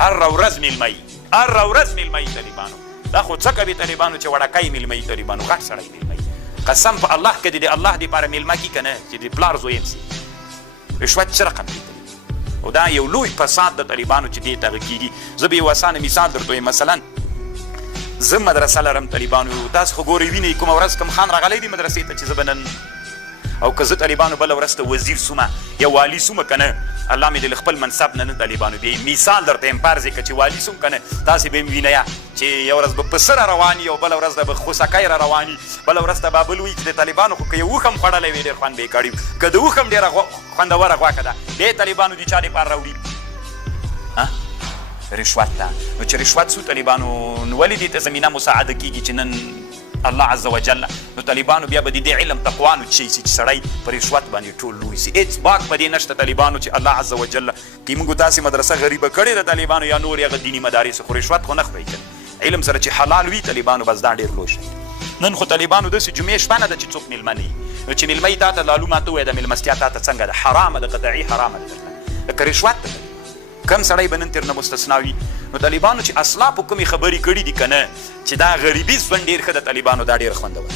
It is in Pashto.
هر ورځ میلمه یي هر ورځ میلمه یي طالبانو. دا خو څه کوي طالبانو چې وړکی میلمه یي طالبانو، غټ سړی میلمه یي. قسم په الله که د الله دپاره میلمه کي که نه چې د پلار زوی یم سي. رشوت څه رقم دی او دا یو لوی فساد د طالبانو چې دې ته کېږي. زه به یو اسانه مثال درته وایم. مثلا زه مدرسه لرم طالبانو، تاسو خو ګورئ وینئ کومه ورځ کوم خان راغلی دی مدرسې ته چې زه به نن او که زه طالبانو بله ورځ ته وزیر سومه یا والي سومه که نه، الله مې د خپل منصب نه طالبانو بیا مثال درته یم فرض یې که چې والي سوم که نه، تاسې به مې وینئ چې یو ورځ به پسه را روان وي او بله ورځ به خوسکی را روان وي، بله ورځ ته به بل وایي چې د طالبانو خو که یو اوښ هم خوړلی وي ډېر خوند به یې کړی وي، که د اوښ هم ډېره خوندوره غوښه ده دی طالبانو د چا دپاره راوړي رشوت ته. نو چې رشوت سو طالبانو نو ولې دې ته زمینه مساعده کېږي چې نن الله عز وجل نو طالبانو بیا به د دې علم تقوا نو چې چې سړی په رشوت باندې ټول لوی سي. هېڅ باک په دې نشته طالبانو چې الله عز وجل که موږ تاسې مدرسه غریبه کړې ده طالبانو یا نور هغه دیني مدارس، خو رشوت خو نه خورئ کنه. علم سره چې حلال وي طالبانو بس دا ډېر لوی شی. نن خو طالبانو داسې جمعې شپه نه ده چې څوک میلمه نه وي. نو چې میلمه یې تا ته لالو ماته ووایه د میلمستیا تا ته څنګه ده؟ حرامه ده، قطعي حرامه ده درته. لکه رشوت ته کم سړی به نن ترنه مستثنا وي. نو طالبانو چې اسلافو کومې خبرې کړي دي که نه چې دا غریبي ژوند ډېر ښه د طالبانو دا ډېره خوندوره